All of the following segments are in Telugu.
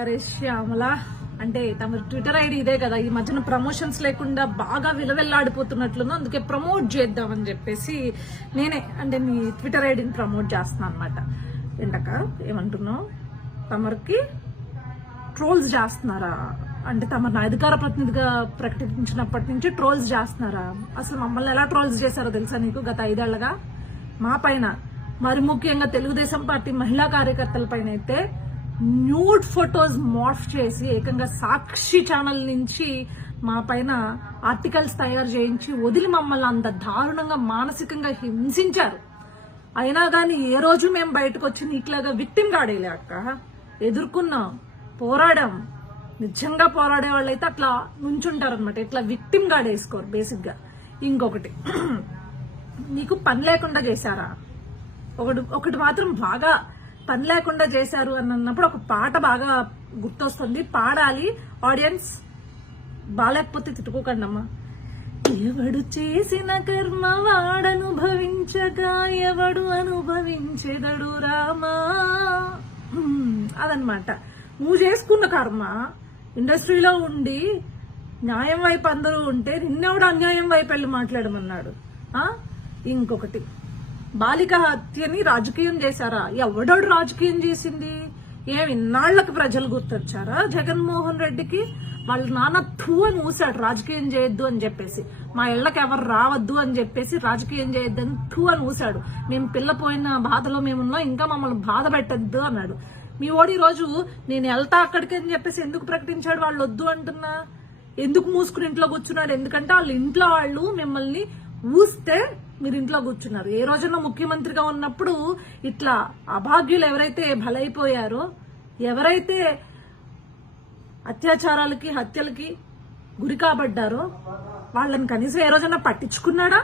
అరే శ్యామల. అంటే తమ ట్విట్టర్ ఐడి ఇదే కదా ఈ మధ్యన ప్రమోషన్స్ లేకుండా బాగా విలవెల్లాడిపోతున్నట్లుందో అందుకే ప్రమోట్ చేద్దామని చెప్పేసి నేనే అంటే మీ ట్విట్టర్ ఐడిని ప్రమోట్ చేస్తున్నాను అనమాట ఏంటక్క ఏమంటున్నావు? తమరికి ట్రోల్స్ చేస్తున్నారా? అంటే తమ అధికార ప్రతినిధిగా ప్రకటించినప్పటి నుంచి ట్రోల్స్ చేస్తున్నారా? అసలు మమ్మల్ని ఎలా ట్రోల్స్ చేశారో తెలుసా నీకు గత ఐదేళ్ళగా? మా పైన మరి ముఖ్యంగా తెలుగుదేశం పార్టీ మహిళా కార్యకర్తల పైన అయితే న్యూడ్ ఫొటోస్ మార్ఫ్ చేసి ఏకంగా సాక్షి ఛానల్ నుంచి మా పైన ఆర్టికల్స్ తయారు చేయించి వదిలి మమ్మల్ని అంత దారుణంగా మానసికంగా హింసించారు. అయినా కానీ ఏ రోజు మేము బయటకు వచ్చి నీకులాగా విక్టిమ్ కాడేలే అక్క. ఎదుర్కొన్నాం పోరాడాం. నిజంగా పోరాడే వాళ్ళైతే అట్లా నుంచుంటారు అనమాట ఇట్లా విక్టిమ్ గాడేసుకోరు బేసిక్గా ఇంకొకటి నీకు పని లేకుండా చేశారా? ఒకటి ఒకటి మాత్రం బాగా పని లేకుండా చేశారు అని అన్నప్పుడు ఒక పాట బాగా గుర్తొస్తుంది. పాడాలి. ఆడియన్స్ బాగాలేకపోతే తిట్టుకోకండి అమ్మా. ఎవడు చేసిన కర్మ వాడనుభవించగా ఎవడు అనుభవించెదడు రామా? అదనమాట నువ్వు చేసుకున్న కర్మ ఇండస్ట్రీలో ఉండి న్యాయం వైపు అందరూ ఉంటే నిన్నెవడు అన్యాయం వైపు వెళ్ళి మాట్లాడమన్నాడు? ఇంకొకటి. బాలిక హత్యని రాజకీయం చేశారా? ఎవడోడు రాజకీయం చేసింది? ఏమి ఇన్నాళ్ళకు ప్రజలు గుర్తొచ్చారా జగన్మోహన్ రెడ్డికి? వాళ్ళ నాన్న థూ అని ఊసాడు రాజకీయం చేయొద్దు అని చెప్పేసి. మా ఇళ్ళకి ఎవరు రావద్దు అని చెప్పేసి రాజకీయం చేయొద్దు అని థూ అని ఊసాడు. మేము పిల్ల పోయిన బాధలో మేమున్నాం ఇంకా మమ్మల్ని బాధ పెట్టద్దు అన్నాడు. మీ ఓడి రోజు నేను వెళ్తా అక్కడికి అని చెప్పేసి ఎందుకు ప్రకటించాడు వాళ్ళు వద్దు అంటున్నా? ఎందుకు మూసుకుని ఇంట్లో కూర్చున్నారు? ఎందుకంటే వాళ్ళ ఇంట్లో వాళ్ళు మిమ్మల్ని ఊస్తే మీరు ఇంట్లో కూర్చున్నారు. ఏ రోజున ముఖ్యమంత్రిగా ఉన్నప్పుడు ఇట్లా అభాగ్యులు ఎవరైతే బలైపోయారో ఎవరైతే అత్యాచారాలకి హత్యలకి గురి కాబడ్డారో వాళ్ళని కనీసం ఏ రోజైనా పట్టించుకున్నాడా?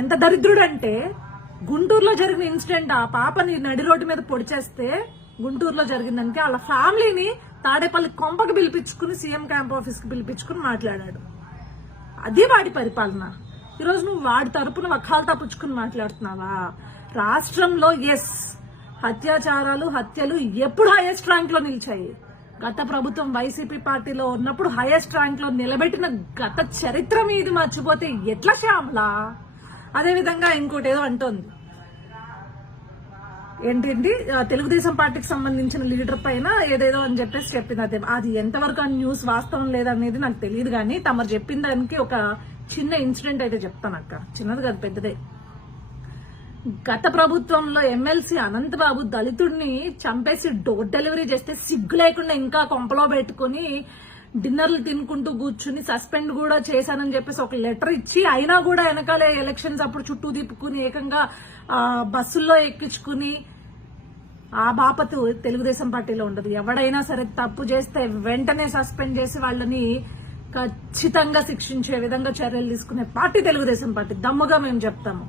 ఎంత దరిద్రుడంటే గుంటూరులో జరిగిన ఇన్సిడెంట్ ఆ పాపని నడి రోడ్డు మీద పొడిచేస్తే గుంటూరులో జరిగిందంటే వాళ్ళ ఫ్యామిలీని తాడేపల్లి కొంపకి పిలిపించుకుని సీఎం క్యాంప్ ఆఫీస్కి పిలిపించుకుని మాట్లాడాడు. అది వాడి పరిపాలన. ఈరోజు నువ్వు వాడి తరపున వకాల్తా పుచ్చుకుని మాట్లాడుతున్నావా? రాష్ట్రంలో ఎస్ అత్యాచారాలు హత్యలు ఎప్పుడు హైయెస్ట్ ర్యాంక్లో నిలిచాయి. గత ప్రభుత్వం వైసీపీ పార్టీలో ఉన్నప్పుడు హైయెస్ట్ ర్యాంక్లో నిలబెట్టిన గత చరిత్ర మీది మర్చిపోతే ఎట్లా శ్యామలా? అదేవిధంగా ఇంకోటి ఏదో అంటోంది. ఏంటండి? తెలుగుదేశం పార్టీకి సంబంధించిన లీడర్ పైన ఏదేదో అని చెప్పేసి చెప్పింది అదే. అది ఎంతవరకు ఆ న్యూస్ వాస్తవం లేదనేది నాకు తెలియదు కానీ తమరు చెప్పిన దానికి ఒక చిన్న ఇన్సిడెంట్ అయితే చెప్తాను అక్క. చిన్నది కాదు పెద్దదే. గత ప్రభుత్వంలో ఎమ్మెల్సీ అనంతబాబు దళితుడిని చంపేసి డోర్ డెలివరీ చేస్తే సిగ్గు లేకుండా ఇంకా కొంపలో పెట్టుకుని డిన్నర్లు తినుకుంటూ కూర్చుని సస్పెండ్ కూడా చేశానని చెప్పేసి ఒక లెటర్ ఇచ్చి అయినా కూడా వెనకాలే ఎలక్షన్స్ అప్పుడు చుట్టూ తిప్పుకుని ఏకంగా బస్సుల్లో ఎక్కించుకుని ఆ బాపతు తెలుగుదేశం పార్టీలో ఉండదు. ఎవడైనా సరే తప్పు చేస్తే వెంటనే సస్పెండ్ చేసి వాళ్ళని ఖచ్చితంగా శిక్షించే విధంగా చర్యలు తీసుకునే పార్టీ తెలుగుదేశం పార్టీ. దమ్ముగా మేము చెప్తాము.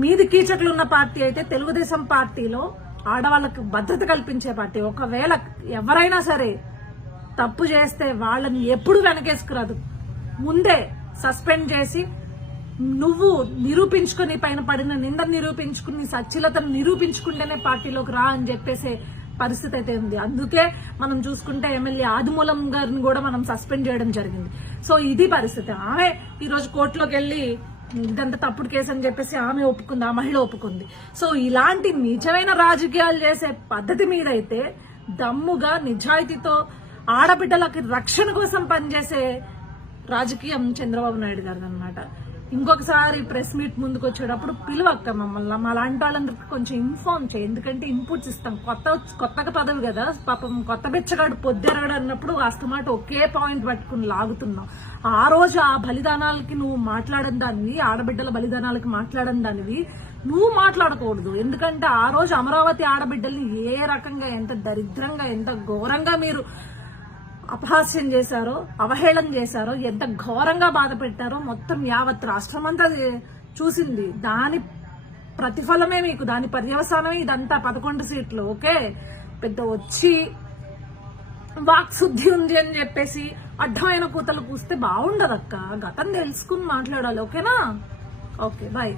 మీది కీచకులు ఉన్న పార్టీ అయితే తెలుగుదేశం పార్టీలో ఆడవాళ్ళకు భద్రత కల్పించే పార్టీ. ఒకవేళ ఎవరైనా సరే తప్పు చేస్తే వాళ్ళని ఎప్పుడు వెనకేసుకురాదు. ముందే సస్పెండ్ చేసి నువ్వు నిరూపించుకుని పైన పడిన నింద నిరూపించుకుని సచ్చిలతను నిరూపించుకుంటేనే పార్టీలోకి రా అని చెప్పేసే పరిస్థితి అయితే ఉంది. అందుకే మనం చూసుకుంటే ఎమ్మెల్యే ఆదిమూలం గారిని కూడా మనం సస్పెండ్ చేయడం జరిగింది. సో ఇది పరిస్థితి. ఆమె ఈరోజు కోర్టులోకి వెళ్ళి ఇదంతా తప్పుడు కేసు అని చెప్పేసి ఆమె ఒప్పుకుంది ఆ మహిళ ఒప్పుకుంది. సో ఇలాంటి నిజమైన రాజకీయాలు చేసే పద్ధతి మీద అయితే దమ్ముగా నిజాయితీతో ఆడబిడ్డలకి రక్షణ కోసం పనిచేసే రాజకీయం చంద్రబాబు నాయుడు గారిది అనమాట ఇంకొకసారి ప్రెస్ మీట్ ముందుకు వచ్చేటప్పుడు పిలువక్క మమ్మల్ని. మా లాంటి వాళ్ళందరికీ కొంచెం ఇన్ఫార్మ్ చేయి. ఎందుకంటే ఇన్పుట్స్ ఇస్తాం కొత్త కొత్తగా పదవి కదా. పాపం కొత్త బెచ్చగాడు పొద్దెరగడు అన్నప్పుడు వాస్తమాట ఒకే పాయింట్ పట్టుకుని లాగుతున్నాం ఆ రోజు ఆ బలిదానాలకి నువ్వు మాట్లాడని దానివి ఆడబిడ్డల బలిదానాలకి మాట్లాడని దానివి నువ్వు మాట్లాడకూడదు. ఎందుకంటే ఆ రోజు అమరావతి ఆడబిడ్డల్ని ఏ రకంగా ఎంత దరిద్రంగా ఎంత ఘోరంగా మీరు అపహాస్యం చేశారో అవహేళన చేశారో ఎంత ఘోరంగా బాధ పెట్టారో మొత్తం యావత్ రాష్ట్రం అంతా చూసింది. దాని ప్రతిఫలమే మీకు దాని పర్యవసానమే ఇదంతా పదకొండు సీట్లు ఓకే? పెద్ద వచ్చి వాక్ శుద్ధి ఉంది అని చెప్పేసి అడ్డమైన కూతలు కూస్తే బాగుండదక్క. గతం తెలుసుకుని మాట్లాడాలి ఓకేనా? Okay bye.